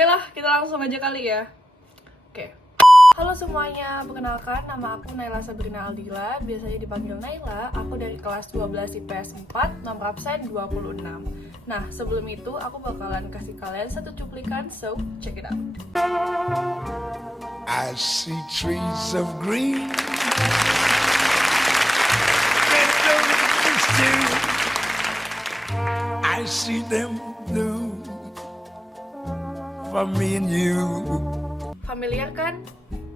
Oke lah, kita langsung aja kali ya. Oke. Halo semuanya, perkenalkan nama aku Naila Sabrina Aldila, biasanya dipanggil Naila. Aku dari kelas 12 IPS 4, nomor absen 26. Nah, sebelum itu aku bakalan kasih kalian satu cuplikan, so check it out. I see trees of green and roses too. I see them blue for me and you. Familiar kan?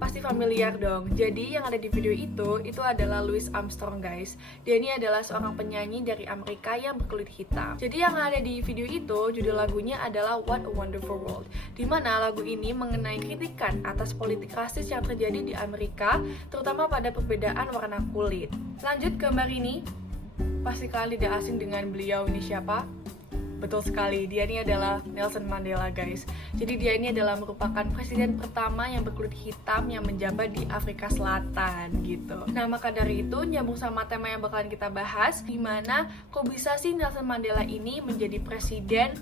Pasti familiar dong. Jadi yang ada di video itu adalah Louis Armstrong, guys. Dia ini adalah seorang penyanyi dari Amerika yang berkulit hitam. Jadi yang ada di video itu, judul lagunya adalah What a Wonderful World, dimana lagu ini mengenai kritikan atas politik rasis yang terjadi di Amerika, terutama pada perbedaan warna kulit. Lanjut gambar ini, pasti kalian tidak asing dengan beliau. Ini siapa? Betul sekali, dia ini adalah Nelson Mandela, guys. Jadi dia ini adalah merupakan presiden pertama yang berkulit hitam yang menjabat di Afrika Selatan gitu. Nah, maka dari itu nyambung sama tema yang bakalan kita bahas, dimana kok bisa sih Nelson Mandela ini menjadi presiden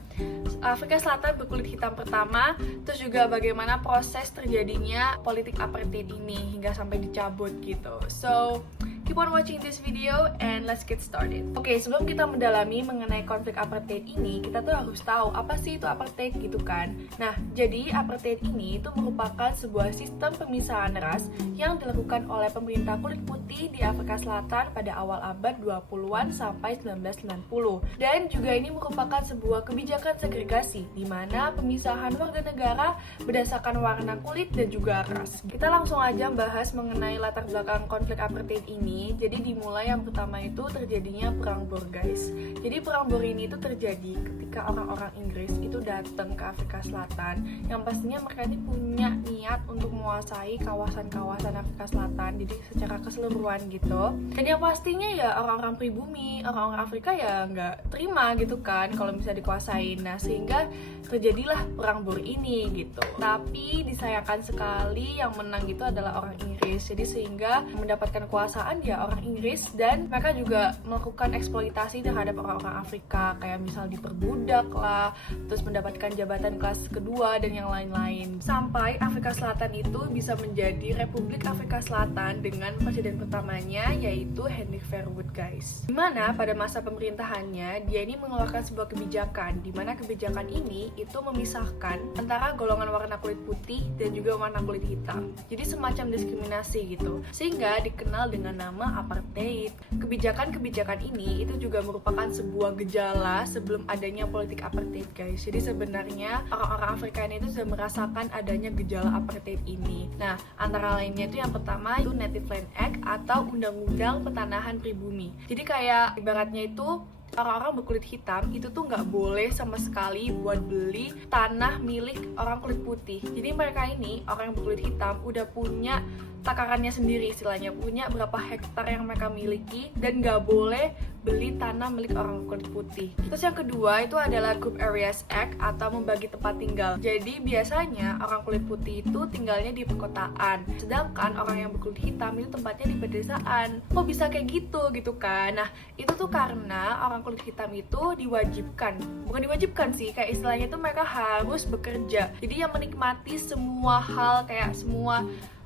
Afrika Selatan berkulit hitam pertama, terus juga bagaimana proses terjadinya politik apartheid ini hingga sampai dicabut gitu. So, keep on watching this video and let's get started. Oke, sebelum kita mendalami mengenai konflik apartheid ini, kita tuh harus tahu apa sih itu apartheid gitu kan. Nah, jadi apartheid ini itu merupakan sebuah sistem pemisahan ras yang dilakukan oleh pemerintah kulit putih di Afrika Selatan pada awal abad 20-an sampai 1990. Dan juga ini merupakan sebuah kebijakan segregasi di mana pemisahan warga negara berdasarkan warna kulit dan juga ras. Kita langsung aja bahas mengenai latar belakang konflik apartheid ini. Jadi dimulai yang pertama itu terjadinya perang Boer, guys. Jadi perang Boer ini itu terjadi ketika orang-orang Inggris itu datang ke Afrika Selatan, yang pastinya mereka ini punya niat untuk menguasai kawasan-kawasan Afrika Selatan, jadi secara keseluruhan gitu. Dan yang pastinya ya orang-orang pribumi, orang-orang Afrika ya nggak terima gitu kan kalau bisa dikuasain. Nah, sehingga terjadilah perang Boer ini gitu. Tapi disayangkan sekali yang menang gitu adalah orang Inggris. Jadi sehingga mendapatkan kekuasaan ya orang Inggris, dan mereka juga melakukan eksploitasi terhadap orang-orang Afrika, kayak misal diperbudak lah, terus mendapatkan jabatan kelas kedua dan yang lain-lain. Sampai Afrika Selatan itu bisa menjadi Republik Afrika Selatan dengan presiden pertamanya yaitu Hendrik Verwoerd, guys. Dimana pada masa pemerintahannya dia ini mengeluarkan sebuah kebijakan, dimana kebijakan ini itu memisahkan antara golongan warna kulit putih dan juga warna kulit hitam. Jadi semacam diskriminasi gitu, sehingga dikenal dengan nama apartheid. Kebijakan-kebijakan ini itu juga merupakan sebuah gejala sebelum adanya politik apartheid, guys. Jadi sebenarnya orang-orang Afrika ini itu sudah merasakan adanya gejala apartheid ini. Nah, antara lainnya itu yang pertama itu Native Land Act atau Undang-Undang Pertanahan Pribumi. Jadi kayak ibaratnya itu orang-orang berkulit hitam itu tuh nggak boleh sama sekali buat beli tanah milik orang kulit putih. Jadi mereka ini, orang yang berkulit hitam, udah punya takarannya sendiri, istilahnya punya berapa hektar yang mereka miliki, dan nggak boleh beli tanah milik orang kulit putih. Terus yang kedua itu adalah Group Areas Act atau membagi tempat tinggal. Jadi biasanya orang kulit putih itu tinggalnya di perkotaan, sedangkan orang yang berkulit hitam itu tempatnya di pedesaan. Kok bisa kayak gitu kan? Nah, itu tuh karena orang kulit hitam itu bukan diwajibkan sih, kayak istilahnya itu mereka harus bekerja. Jadi yang menikmati semua hal, kayak semua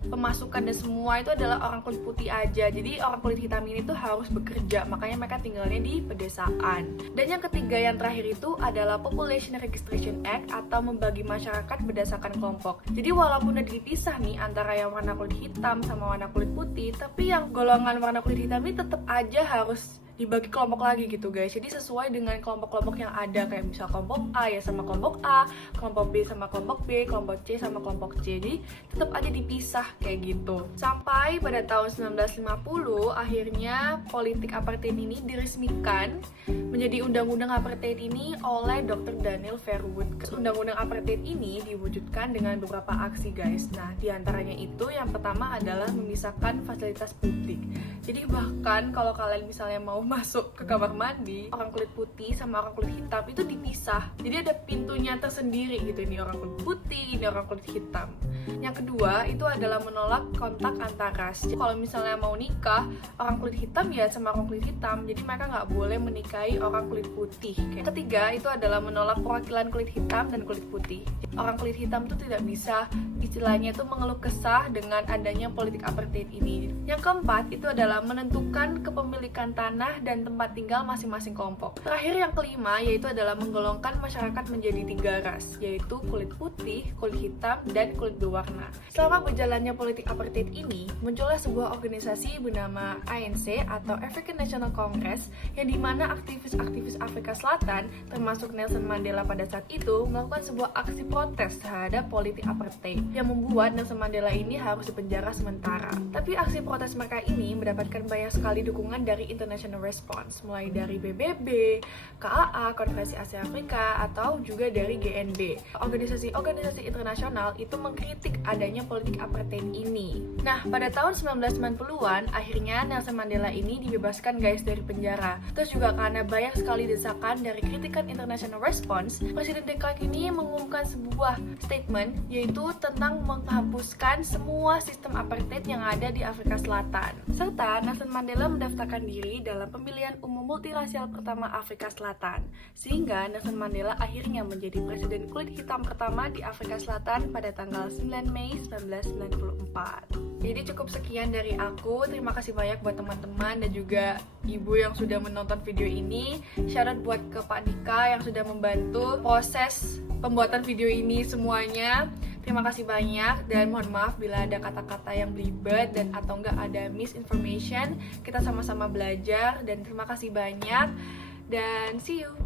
pemasukan dan semua itu adalah orang kulit putih aja. Jadi orang kulit hitam ini tuh harus bekerja, makanya mereka tinggalnya di pedesaan. Dan yang ketiga, yang terakhir itu adalah Population Registration Act atau membagi masyarakat berdasarkan kelompok. Jadi walaupun udah dipisah nih antara yang warna kulit hitam sama warna kulit putih, tapi yang golongan warna kulit hitam ini tetap aja harus dibagi kelompok lagi gitu, guys. Jadi sesuai dengan kelompok-kelompok yang ada, kayak misal kelompok A ya sama kelompok A, kelompok B sama kelompok B, kelompok C sama kelompok C. Jadi tetap aja dipisah kayak gitu. Sampai pada tahun 1950 akhirnya politik apartheid ini diresmikan menjadi undang-undang apartheid ini oleh Dr. Daniel Verwoerd. Undang-undang apartheid ini diwujudkan dengan beberapa aksi, guys. Nah, diantaranya itu yang pertama adalah memisahkan fasilitas publik. Jadi bahkan kalau kalian misalnya mau masuk ke kamar mandi, orang kulit putih sama orang kulit hitam itu dipisah. Jadi ada pintunya tersendiri gitu, ini orang kulit putih, ini orang kulit hitam. Yang kedua itu adalah menolak kontak antar ras. Jadi kalau misalnya mau nikah orang kulit hitam ya sama orang kulit hitam, jadi mereka nggak boleh menikahi orang kulit putih. Yang ketiga itu adalah menolak perwakilan kulit hitam dan kulit putih. Orang kulit hitam itu tidak bisa istilahnya itu mengeluh kesah dengan adanya politik apartheid ini. Yang keempat itu adalah menentukan kepemilikan tanah dan tempat tinggal masing-masing kelompok. Terakhir yang kelima yaitu adalah menggolongkan masyarakat menjadi 3 ras, yaitu kulit putih, kulit hitam, dan kulit berwarna. Selama berjalannya politik apartheid ini, muncullah sebuah organisasi bernama ANC atau African National Congress, yang dimana aktivis-aktivis Afrika Selatan, termasuk Nelson Mandela pada saat itu, melakukan sebuah aksi protes terhadap politik apartheid, yang membuat Nelson Mandela ini harus dipenjara sementara. Tapi aksi protes mereka ini mendapatkan banyak sekali dukungan dari international response, mulai dari PBB, KAA, Konferensi Asia Afrika, atau juga dari GNB. Organisasi-organisasi internasional itu mengkritik adanya politik apartheid ini. Nah, pada tahun 1990-an, akhirnya Nelson Mandela ini dibebaskan guys dari penjara. Terus juga karena banyak sekali desakan dari kritikan international response, Presiden de Klerk ini mengumumkan sebuah statement, yaitu tentang menghapuskan semua sistem apartheid yang ada di Afrika Selatan. Serta Nelson Mandela mendaftarkan diri dalam pemilihan umum multirasial pertama Afrika Selatan, sehingga Nelson Mandela akhirnya menjadi presiden kulit hitam pertama di Afrika Selatan pada tanggal 9 Mei 1994. Jadi cukup sekian dari aku. Terima kasih banyak buat teman-teman dan juga ibu yang sudah menonton video ini. Shout out buat ke Pak Dika yang sudah membantu proses pembuatan video ini semuanya. Terima kasih banyak dan mohon maaf bila ada kata-kata yang belibet dan atau enggak ada misinformation. Kita sama-sama belajar dan terima kasih banyak dan see you.